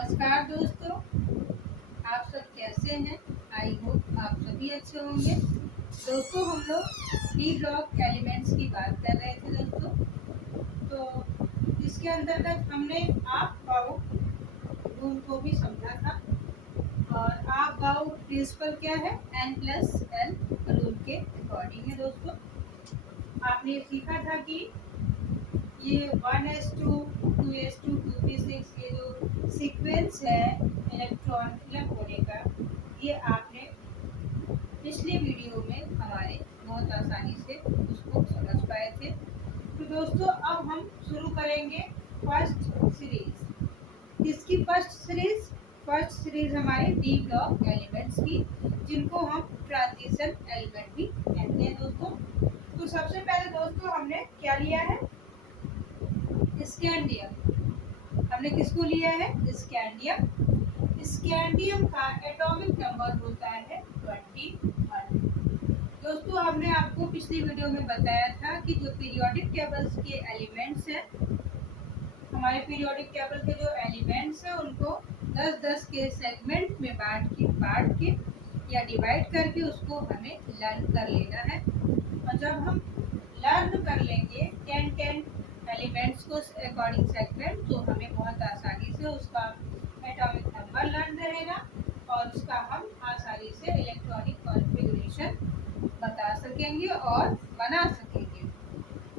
नमस्कार दोस्तों, आप सब कैसे हैं? आई होप आप सभी अच्छे होंगे। दोस्तों, हम लोग डी ब्लॉक एलिमेंट्स की बात कर रहे थे दोस्तों। तो इसके अंतर्गत हमने आप बाउ रूल को भी समझा था। और आप बाउ प्रिंसिपल क्या है? N+L रूल के अकॉर्डिंग है दोस्तों। आपने सीखा था कि ये 1s2, 2s2, 2p6 ये जो सीक्वेंस है इलेक्ट्रॉन फिलअप होने का, ये आपने पिछले वीडियो में हमारे बहुत आसानी से उसको समझ पाए थे। तो दोस्तों, अब हम शुरू करेंगे फर्स्ट सीरीज। इसकी फर्स्ट सीरीज हमारे डी ब्लॉक एलिमेंट्स की, जिनको हम ट्रांजिशन एलिमेंट भी कहते हैं दोस्तों। तो सबसे पहले दोस्तों हमने क्या लिया है? स्कैंडियम। हमने किसको लिया है? स्कैंडियम। स्कैंडियम का एटॉमिक नंबर होता है 21। दोस्तों, हमने आपको पिछली वीडियो में बताया था कि जो पीरियोडिक टेबल्स के एलिमेंट्स हैं, हमारे पीरियोडिक टेबल के जो एलिमेंट्स हैं उनको 10-10 के सेगमेंट में बांट के या डिवाइड करके उसको हमें लर्न कर लेना है। और जब हम लर्न कर लेंगे 10-10 एलिमेंट्स को अकॉर्डिंग सेगमेंट, तो हमें बहुत आसानी से उसका एटॉमिक नंबर लर्न रहेगा और उसका हम आसानी से इलेक्ट्रॉनिक कॉन्फ़िगरेशन बता सकेंगे और बना सकेंगे।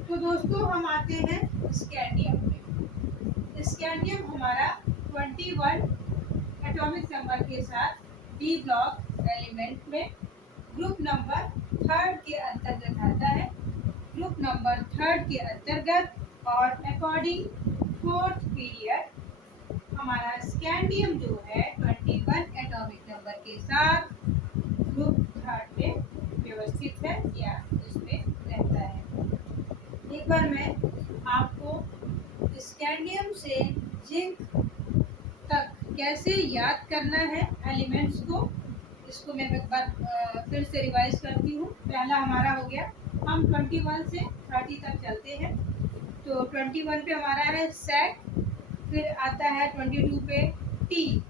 तो दोस्तों, हम आते हैं स्कैंडियम में। स्कैंडियम हमारा 21 एटॉमिक नंबर के साथ डी ब्लॉक एलिमेंट में ग्रुप नंबर 3 के अंतर्गत आता है। ग्रुप नंबर 3 के अंतर्गत और अकॉर्डिंग 4th पीरियड हमारा स्कैंडियम जो है 21 एटॉमिक नंबर के साथ ग्रुप 3 में व्यवस्थित है या इसमें रहता है। एक बार मैं आपको स्कैंडियम से जिंक तक कैसे याद करना है एलिमेंट्स को, इसको मैं एक बार फिर से रिवाइज करती हूँ। पहला हमारा हो गया, हम 21 से 30 तक चलते हैं। तो 21 पे हमारा है सेट, फिर आता है 22 पे टी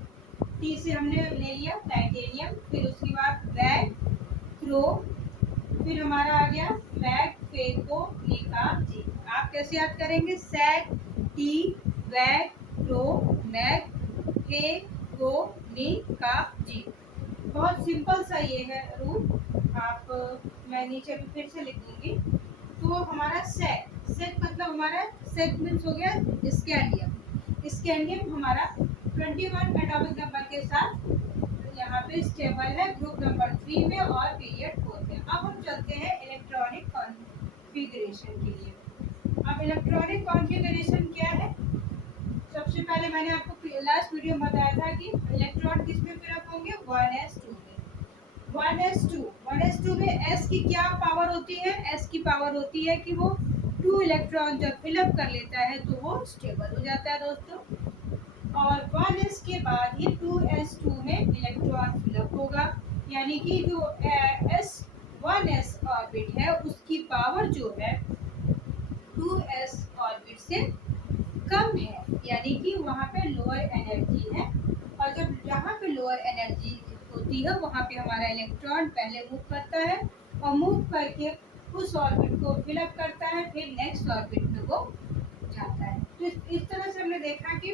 से हमने ले लिया टाइटेनियम, फिर उसके बाद वैग क्रो, फिर हमारा आ गया मैग फेको निका जी। आप कैसे याद करेंगे? सेट टी वैग क्रो मैग फे को निका जी। बहुत सिंपल सा ये है रूल। मैं नीचे भी फिर से लिख दूंगी। तो हमारा सेट मतलब हमारा सेट मीन्स हो गया स्कैंडियम। स्कैंडियम हमारा 21 एटॉमिक नंबर के साथ यहाँ पे स्टेबल है ग्रुप नंबर 3 में और पीरियड 4 में। अब हम चलते हैं इलेक्ट्रॉनिक कॉन्फ़िगरेशन के लिए। अब इलेक्ट्रॉनिक कॉन्फ़िगरेशन क्या है? सबसे पहले मैंने आपको लास्ट वीडियो में बताया था कि इलेक्ट्रॉन किस में फिलअप होंगे? 1s2 में। 1s2 में s की क्या पावर होती है? s की पावर होती है कि वो 2 इलेक्ट्रॉन जब फिलअप कर लेता है तो वो स्टेबल हो जाता है दोस्तों। और 1s के बाद ही 2s2 में इलेक्ट्रॉन फिलअप होगा, यानी कि जो 1s ऑर्बिट है उसकी पावर जो है 2s ऑर्बिट से कम है, यानी कि वहाँ पे लोअर एनर्जी है। और जब जहाँ पे लोअर एनर्जी होती है वहाँ पे हमारा इलेक्ट्रॉन पहले मूव करता है और मूव करके उस ऑर्बिट को फिलअप करता है, फिर नेक्स्ट ऑर्बिट में वो जाता है। तो इस तरह से हमने देखा कि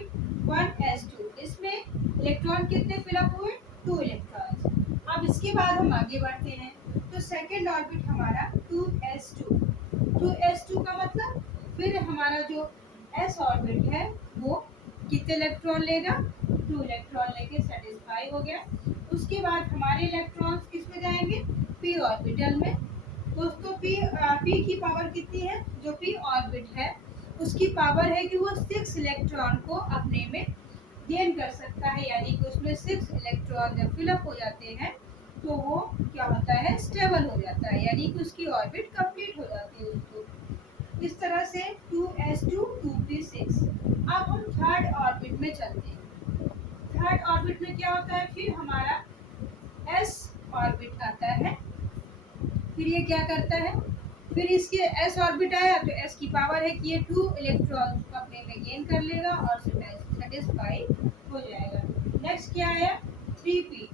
1s2 इसमें इलेक्ट्रॉन कितने फिलअप हुए? 2 इलेक्ट्रॉन। अब इसके बाद हम आगे बढ़ते हैं। तो सेकेंड ऑर्बिट हमारा 2s2 का मतलब फिर हमारा जो s ऑर्बिट है वो कितने इलेक्ट्रॉन लेगा? 2 इलेक्ट्रॉन लेके सेटिस्फाई हो गया। उसके बाद हमारे इलेक्ट्रॉन्स किस में जाएंगे? p ऑर्बिटल में। दोस्तों, p की पावर कितनी है? जो p ऑर्बिट है उसकी पावर है कि वो 6 इलेक्ट्रॉन को अपने में गेन कर सकता है, यानी कि उसमें 6 इलेक्ट्रॉन जब फिलअप हो जाते हैं तो वो क्या होता है? स्टेबल हो जाता है, यानी कि उसकी ऑर्बिट कंप्लीट हो जाती है उसको। इस तरह से 2s2 2p6। अब हम थर्ड ऑर्बिट में चलते हैं। थर्ड ऑर्बिट में क्या होता है? फिर हमारा s ऑर्बिट आता है। फिर ये क्या करता है? फिर इसके s ऑर्बिट आया तो s की पावर है कि ये 2 इलेक्ट्रॉन अपने में गेन कर लेगा और सेटिस्फाई हो जाएगा। नेक्स्ट क्या है, 3p।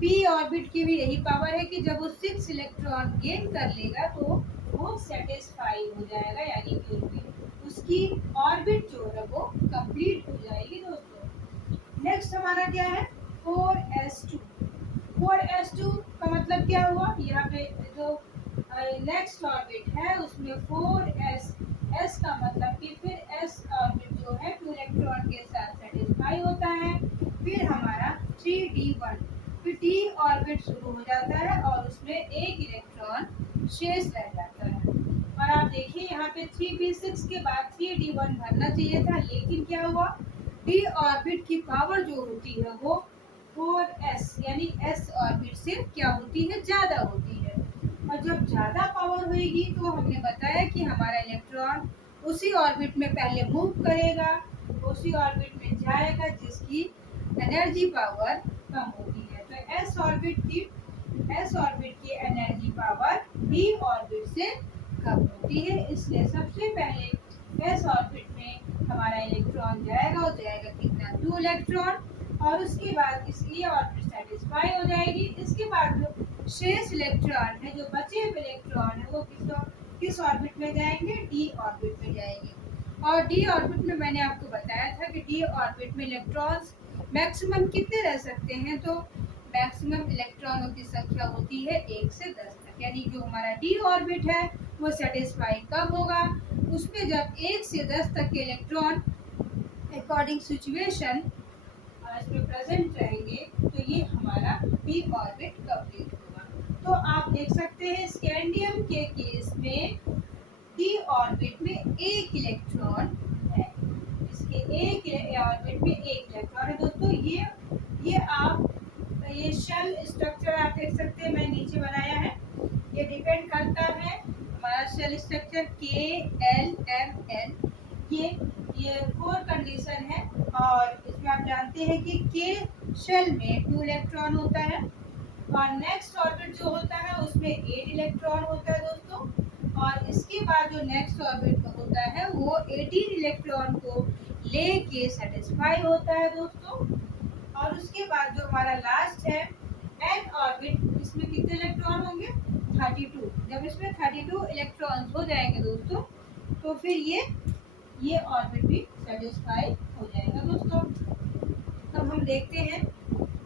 पी ऑर्बिट की भी यही पावर है कि जब वो 6 इलेक्ट्रॉन गेन कर लेगा तो वो सेटिस्फाई हो जाएगा, यानी कि उसकी ऑर्बिट जो है वो कंप्लीट हो जाएगी दोस्तों। नेक्स्ट हमारा क्या है, 4s2। 4s2 का मतलब क्या हुआ, यहाँ पे जो नेक्स्ट ऑर्बिट है उसमें 4s, s का मतलब कि फिर s ऑर्बिट जो है 2 इलेक्ट्रॉन के साथ सेटिस्फाई होता है। फिर हमारा 3d1, फिर d ऑर्बिट शुरू हो जाता है और उसमें एक इलेक्ट्रॉन शेष रह जाता है। और आप देखिए यहाँ पे 3p6 के बाद 3d1 भरना चाहिए था, लेकिन क्या हुआ, d ऑर्बिट की पावर जो होती है वो 4s यानी s ऑर्बिट से क्या होती है, ज्यादा होती है। और जब ज्यादा पावर होगी तो हमने बताया कि हमारा इलेक्ट्रॉन उसी ऑर्बिट में पहले मूव करेगा, उसी ऑर्बिट में जाएगा जिसकी एनर्जी पावर कम होती है। तो s ऑर्बिट की एनर्जी पावर d ऑर्बिट से कम होती है, इसलिए सबसे पहले s ऑर्बिट में हमारा इलेक्ट्रॉन जाएगा, हो जाएगा कितना, 2 इलेक्ट्रॉन। और उसके बाद इसकी ऑर्बिट सेटिस्फाई हो जाएगी। इसके बाद जो शेष इलेक्ट्रॉन है, जो बचे हुए इलेक्ट्रॉन है, वो किस ऑर्बिट में जाएंगे, डी ऑर्बिट में जाएंगे। और डी ऑर्बिट में मैंने आपको बताया था कि डी ऑर्बिट में इलेक्ट्रॉन्स मैक्सिमम कितने रह सकते हैं, तो मैक्सिमम इलेक्ट्रॉनों की संख्या होती है 1 से 10 तक, यानी जो हमारा डी ऑर्बिट है वो सेटिस्फाई कब होगा, उसमें जब 1 से 10 तक के इलेक्ट्रॉन अकॉर्डिंग सिचुएशन इसमें प्रेजेंट रहेंगे, तो ये हमारा पी ऑर्बिट कंप्लीट होगा। तो आप देख सकते हैं स्कैंडियम के केस में डी ऑर्बिट में एक इलेक्ट्रॉन है, इसके एक ऑर्बिट में एक इलेक्ट्रॉन है दोस्तों। ये शेल स्ट्रक्चर आप देख सकते हैं, मैंने नीचे बनाया है। ये डिपेंड करता है हमारा शेल स्ट्रक्चर KLMN, ये 4 कंडीशन है। और इसमें आप जानते हैं कि के शेल में 2 इलेक्ट्रॉन होता है और नेक्स्ट ऑर्बिट जो होता है उसमें 8 इलेक्ट्रॉन होता है दोस्तों। और इसके बाद जो नेक्स्ट ऑर्बिट होता है वो 18 इलेक्ट्रॉन को लेके सेटिस्फाई होता है दोस्तों। और उसके बाद जो हमारा लास्ट है एन ऑर्बिट, इसमें कितने इलेक्ट्रॉन होंगे, 32। जब इसमें 32 इलेक्ट्रॉन्स हो जाएंगे दोस्तों तो फिर ये ऑर्बिट भी सेटिस्फाई हो जाएगा दोस्तों। तब हम देखते हैं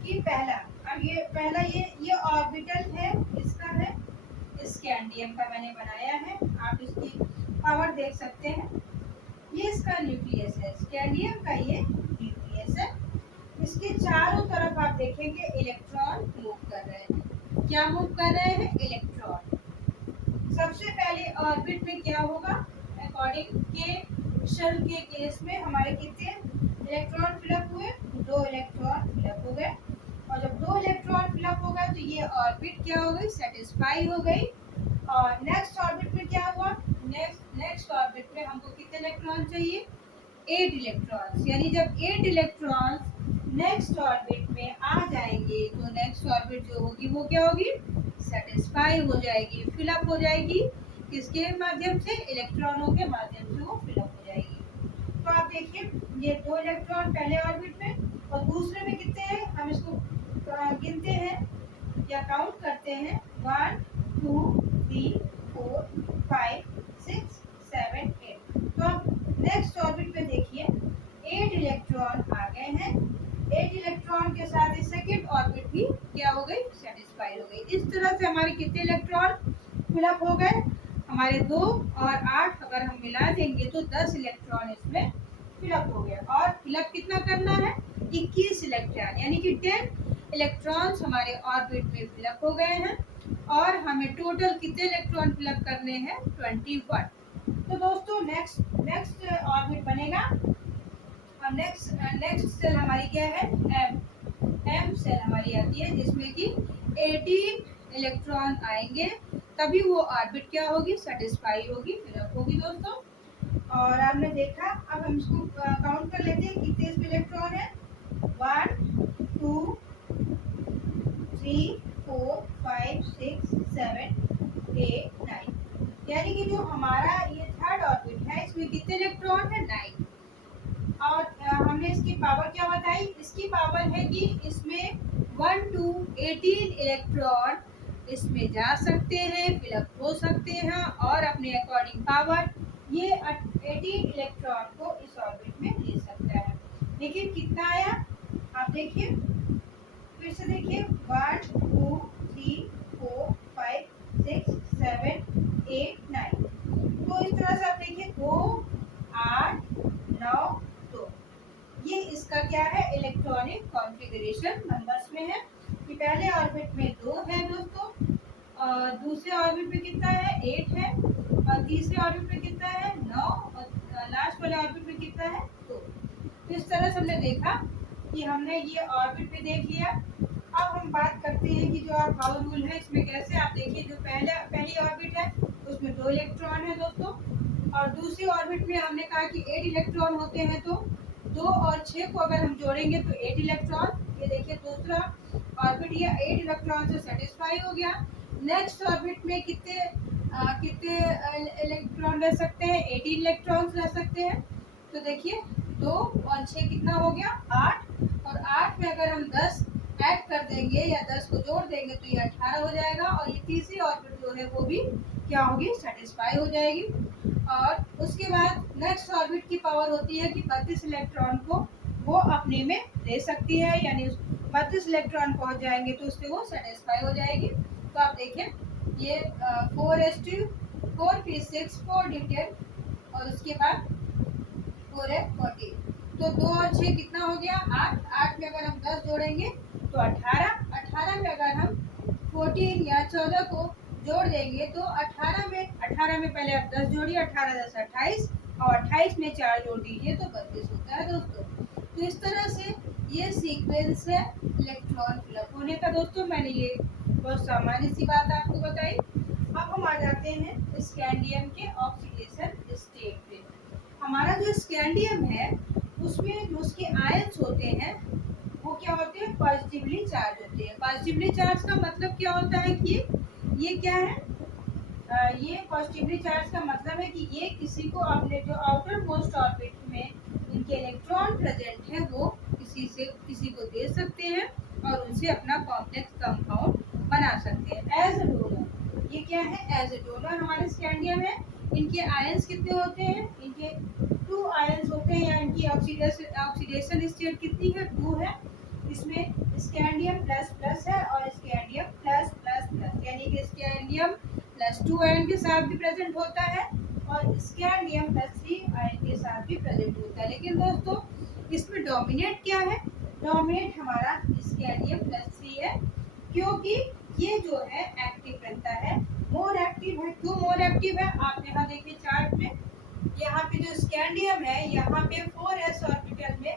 कि पहला ये ऑर्बिटल है, इसका है स्कैंडियम का मैंने बनाया है, आप इसकी पावर देख सकते हैं। ये इसका न्यूक्लियस है, स्कैंडियम का ये न्यूक्लियस है। इसके चारों तरफ आप देखेंगे इलेक्ट्रॉन मूव कर रहे हैं। क्या मूव कर रहे हैं, इलेक्ट्रॉन। सबसे पहले ऑर्बिट में क्या होगा, अकॉर्डिंग के शेल के केस में हमारे कितने इलेक्ट्रॉन फिलअप हुए, 2 इलेक्ट्रॉन फिलअप हो गए। और जब 2 इलेक्ट्रॉन फिलअप हो गए तो ये ऑर्बिट क्या हो गई, सेटिस्फाई हो गई। और नेक्स्ट ऑर्बिट में क्या हुआ, नेक्स्ट ऑर्बिट में हमको कितने इलेक्ट्रॉन चाहिए, 8 इलेक्ट्रॉन्स। यानी जब 8 इलेक्ट्रॉन्स नेक्स्ट ऑर्बिट में आ जाएंगे तो नेक्स्ट ऑर्बिट जो होगी वो क्या होगी, सेटिस्फाई हो जाएगी, फिलअप हो जाएगी। किसके माध्यम से, इलेक्ट्रॉनों के माध्यम से वो फिलअप हो जाएगी। तो आप देखिए ये 2 इलेक्ट्रॉन पहले ऑर्बिट में और दूसरे में कितने हैं, हम इसको गिनते हैं या काउंट करते हैं, 1 2 3 4 5 6 7 8। तो अब नेक्स्ट ऑर्बिट में देखिए 8 इलेक्ट्रॉन आ गए हैं। 8 इलेक्ट्रॉन के साथ सेकेंड ऑर्बिट भी क्या हो गई, सेटिस्फाई हो गई। इस तरह से हमारे कितने इलेक्ट्रॉन फिलअप हो गए, हमारे 2 और 8 अगर हम मिला देंगे तो 10 इलेक्ट्रॉन इसमें फिलअप हो गया। और फिलअप कितना करना है, 21 इलेक्ट्रॉन, यानी कि 10 इलेक्ट्रॉन्स हमारे ऑर्बिट में फिलअप हो गए हैं। और हमें टोटल कितने इलेक्ट्रॉन फिलअप करने हैं, 21। तो दोस्तों नेक्स्ट ऑर्बिट बनेगा और नेक्स्ट सेल हमारी क्या है, एम सेल हमारी आती है, जिसमें कि 18 इलेक्ट्रॉन आएंगे, तभी वो ऑर्बिट क्या होगी, सेटिस्फाई होगी, फिलअप होगी दोस्तों। और आपने देखा, अब हम इसको काउंट कर लेते हैं कितने इसमें इलेक्ट्रॉन है, 1 2 3 4 5 6 7 8 9। यानी कि जो हमारा ये थर्ड ऑर्बिट है इसमें कितने इलेक्ट्रॉन है, 9। और हमने इसके पावर क्या बताई, इसकी पावर है कि इसमें 1 to 18 इलेक्ट्रॉन इसमें जा सकते हैं, फिलअप हो सकते हैं और अपने अकॉर्डिंग पावर ये 18 इलेक्ट्रॉन को इस ऑर्बिट में ले सकता है। लेकिन कितना आया आप देखिए, फिर से देखिए 1 2 3 4 5 6 7 8 9। तो इस तरह से आप देखिए 2 8 9 2, ये इसका क्या है इलेक्ट्रॉनिक कॉन्फ़िगरेशन नंबर्स में है कि पहले ऑर्बिट में 2 है दोस्तों, और दूसरे ऑर्बिट में कितना है 8 है, और तीसरे ऑर्बिट में कितना है 9, और लास्ट वाले ऑर्बिट में कितना है 2। तो इस तरह से हमने देखा कि हमने ये ऑर्बिट भी देख लिया। अब हम बात करते हैं कि जो हाउ रूल है इसमें कैसे, आप देखिए जो पहली ऑर्बिट है उसमें 2 इलेक्ट्रॉन है दोस्तों, और दूसरी ऑर्बिट में हमने कहा कि 8 इलेक्ट्रॉन होते हैं, तो 2 और 6 को अगर हम जोड़ेंगे तो 8 इलेक्ट्रॉन। ये देखिए दूसरा ऑर्बिट ये 8 इलेक्ट्रॉन से सेटिस्फाई हो गया। नेक्स्ट ऑर्बिट में कितने इलेक्ट्रॉन रह सकते हैं, 18 इलेक्ट्रॉन्स रह सकते हैं। तो देखिए 2 और 6 कितना हो गया 8, और 8 में अगर हम 10 ऐड कर देंगे या 10 को जोड़ देंगे तो ये 18 हो जाएगा, और ये तीसरी ऑर्बिट जो है वो भी क्या होगी सेटिस्फाई हो जाएगी। और उसके बाद नेक्स्ट ऑर्बिट की पावर होती है कि 32 इलेक्ट्रॉन को वो अपने में ले सकती है, यानी 32 इलेक्ट्रॉन पहुंच जाएंगे तो उससे वो सेटिस्फाई हो जाएगी। तो आप देखिए ये 4s2 4p6 4d10 और उसके बाद 4f14, तो 2 और 6 कितना हो गया 8, 8 में अगर हम 10 जोड़ेंगे तो 18, 18 में अगर हम 14 या 14 को जोड़ देंगे तो 18 में पहले आप 10 जोड़िए, 18 10 28, और 28 में 4 जोड़ दीजिए तो 32 होता है दोस्तों। तो इस तरह से ये सीक्वेंस है इलेक्ट्रॉन फिलअप होने का दोस्तों। मैंने ये बहुत सामान्य सी बात आपको बताई। अब हम आ जाते हैं स्कैंडियम के ऑक्सीडेशन स्टेट पे। हमारा जो स्कैंडियम है उसमें जो उसके आयंस होते हैं वो क्या होते हैं पॉजिटिवली चार्ज होते हैं। पॉजिटिवली चार्ज का मतलब क्या होता है कि ये क्या है, ये पॉजिटिवली चार्ज का मतलब है कि ये किसी को अपने जो आउटर मोस्ट ऑर्बिट में इनके इलेक्ट्रॉन प्रेजेंट है वो किसी को दे सकते हैं और उनसे अपना कॉम्प्लेक्स कंपाउंड बना सकते हैं एज अ डोनर। ये क्या है एज अ डोनर हमारे स्कैंडियम है। इनके आयंस कितने होते हैं, इनके 2 आयंस होते हैं, या इनकी ऑक्सीडेशन स्टेट कितनी है 2 है। इसमें स्कैंडियम प्लस प्लस है और स्कैंडियम प्लस प्लस प्लस, यानी कि स्कैंडियम प्लस 2 आयन के साथ भी प्रेजेंट होता है और स्कैंडियम प्लस 3 आयन के साथ भी प्रेजेंट होता है। लेकिन दोस्तों इसमें डोमिनेट क्या है, डोमिनेट हमारा स्कैंडियम प्लस 3 है, क्योंकि ये जो है एक्टिव रहता है, मोर एक्टिव है। क्यों मोर एक्टिव है, आप यहाँ देखिए चार्ट में, यहाँ पे जो स्कैंडियम है यहाँ पे 4s ऑर्बिटल में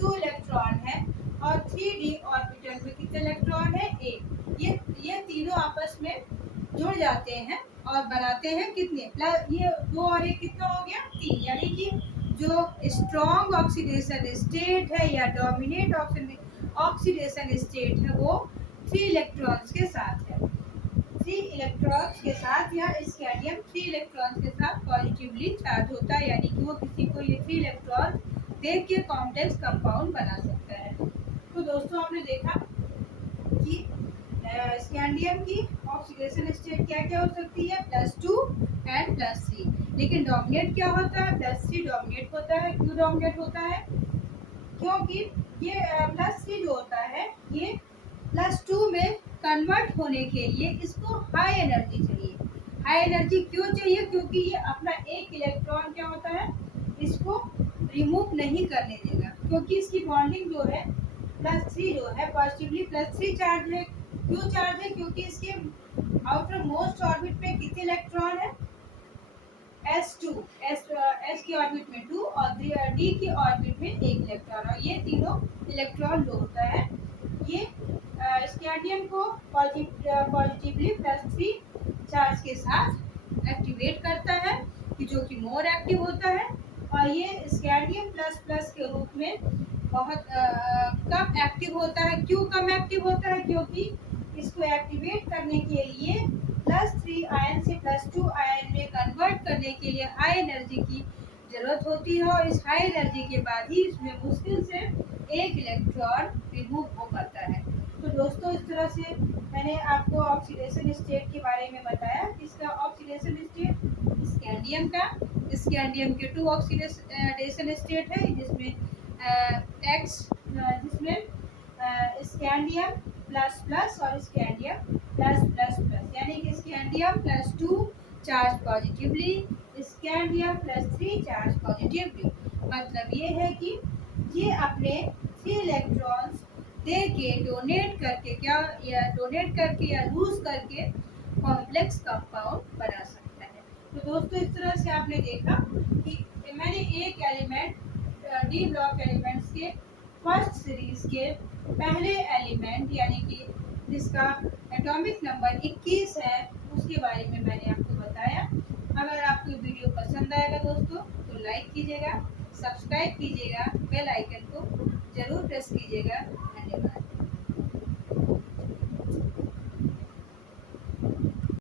2 इलेक्ट्रॉन है और 3d ऑर्बिटल में कितने इलेक्ट्रॉन है 1। ये तीनों आपस में जुड़ जाते हैं और बनाते हैं कितने प्लस, ये 2 और 1 कितना हो गया 3, यानी कि जो स्ट्रॉन्ग ऑक्सीडेशन स्टेट है या डोमिनेट ऑक्सीडेशन स्टेट है वो 3 इलेक्ट्रॉन्स के साथ है। 3 इलेक्ट्रॉन्स के साथ या स्कैंडियम 3 इलेक्ट्रॉन्स के साथ पॉजिटिवली चार्ज होता है, यानी कि वो किसी को ये 3 इलेक्ट्रॉन दे के कॉम्प्लेक्स कंपाउंड बना सकता है। तो दोस्तों आपने देखा कि स्कैंडियम की ऑक्सीडेशन स्टेट क्या क्या हो सकती है +2 एंड +3, लेकिन डोमिनेट क्या होता है +3 डोमिनेट होता है। क्यों डोमिनेट होता है, क्योंकि ये +3 जो होता है ये +2 में कन्वर्ट होने के लिए इसको हाई एनर्जी चाहिए। हाई एनर्जी क्यों चाहिए, क्योंकि ये अपना एक इलेक्ट्रॉन क्या होता है इसको रिमूव नहीं करने देगा, क्योंकि इसकी बॉन्डिंग जो है +3 जो है पॉजिटिवली +3 चार्ज है। क्यों चार्ज है, क्योंकि इसके आउटर मोस्ट ऑर्बिट पे कितने इलेक्ट्रॉन है s2, s की ऑर्बिट में 2 और d की ऑर्बिट में 1 इलेक्ट्रॉन, और ये तीनों इलेक्ट्रॉन जो होता है ये स्कैंडियम को पॉजिटिवली +3 चार्ज के साथ एक्टिवेट करता है कि जो कि मोर एक्टिव होता है, और ये स्कैंडियम प्लस प्लस के रूप में बहुत कम एक्टिव होता है। क्यों कम एक्टिव होता है, क्योंकि इसको एक्टिवेट करने के लिए +3 आयन से +2 आयन में कन्वर्ट करने के लिए हाई एनर्जी की ज़रूरत होती है और इस हाई एनर्जी के बाद ही इसमें मुश्किल से एक इलेक्ट्रॉन रिमूव हो पाता है। तो दोस्तों इस तरह से मैंने आपको ऑक्सीडेशन स्टेट के बारे में बताया। इसका ऑक्सीडेशन स्टेट स्कैंडियम का, स्कैंडियम के 2 ऑक्सीडेशन स्टेट है जिसमें एक्स जिसमें स्कैंडियम प्लस प्लस और स्कैंडियम प्लस प्लस प्लस, यानी कि scandium plus 2 charge positively, scandium plus 3 charge positively. मतलब ये है कि ये अपने 3 इलेक्ट्रॉन्स दे के डोनेट करके या लूज करके कॉम्प्लेक्स कंपाउंड बना सकता है। तो दोस्तों इस तरह से आपने देखा कि मैंने एक एलिमेंट डी ब्लॉक एलिमेंट्स के फर्स्ट सीरीज के पहले एलिमेंट यानी कि जिसका एटॉमिक नंबर 21 है उसके बारे में मैंने आपको बताया। अगर आपको वीडियो पसंद आएगा दोस्तों तो लाइक कीजिएगा, सब्सक्राइब कीजिएगा, बेल आइकन को जरूर प्रेस कीजिएगा